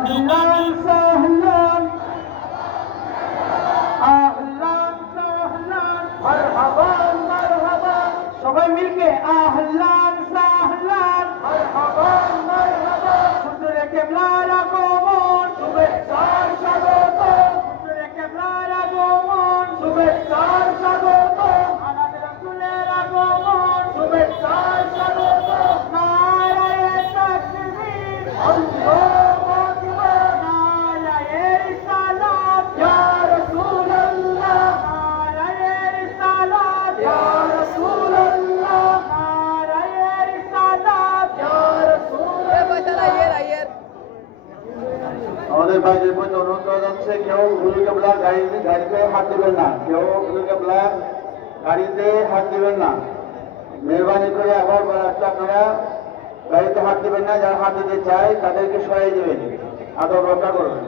আহলান সাহলান আহলান সাহলান মারহাবান মারহাবান সবাই মিলকে আহলান সাহলান মারহাবান মারহাবান হুজুরে কিবলার আগমন শুভেচ্ছার স্বাগতম হুজুরে কিবলার আগমন শুভেচ্ছার স্বাগতম আনাদ রাসূলের আগমন শুভেচ্ছার স্বাগতম নারায়ে তাকবীর আল্লাহু আকবার নারায়ে রিসালাত ইয়া রাসূলুল্লাহ নারায়ে রিসালাত ইয়া রাসূলুল্লাহ নারায়ে রিসালাত ইয়া রাসূলুল্লাহ আমাদের ভাইদের প্রতি অনুরোধ করা যাচ্ছে কেউ হুজুর কিবলা গাড়িতে হাত দিবেন না, কেউ হুজুর কিবলা গাড়িতে হাত দিবেন না। মেহরবানি করে আবার বলাচ্ছি আপনারা গাড়িতে হাত দিবেন না, যারা হাত দিতে চায় তাদেরকে সরাই দেবেন, আদব রক্ষা করবেন।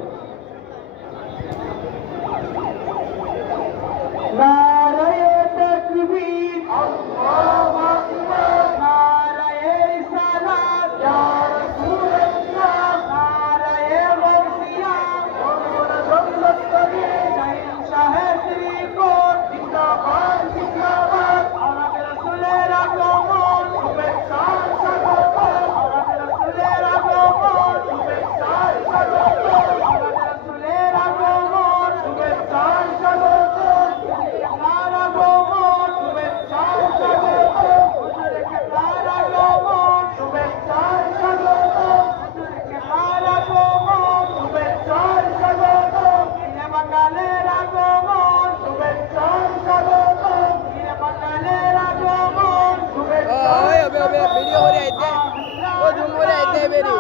নারায়ে তাকবীর আল্লাহু আকবার নারায়ে রিসালাত ইয়া রাসূলুল্লাহ নারায়ে গাউসিয়া ওয়া জান্নাত শাহিন শাহে শ্রীকোট জিন্দাবাদ জিন্দাবাদ আনাদ রাসূলের আগমন শুভেচ্ছার স্বাগতম আনাদ রাসূলের আগমন শুভেচ্ছার স্বাগতম আনাদ রাসূলের আগমন শুভেচ্ছার স্বাগতম কিবলার আগমন শুভেচ্ছার স্বাগতম হুজুরে কিবলার আগমন শুভেচ্ছার স্বাগতম হুজুরে কিবলার আগমন শুভেচ্ছার স্বাগতম ইনে বাঙালের আগমন শুভেচ্ছার স্বাগতম ইনে বাঙালের আগমন শুভেচ্ছার ভিডিও করে আইতে ও জুম করে আইতে বেরি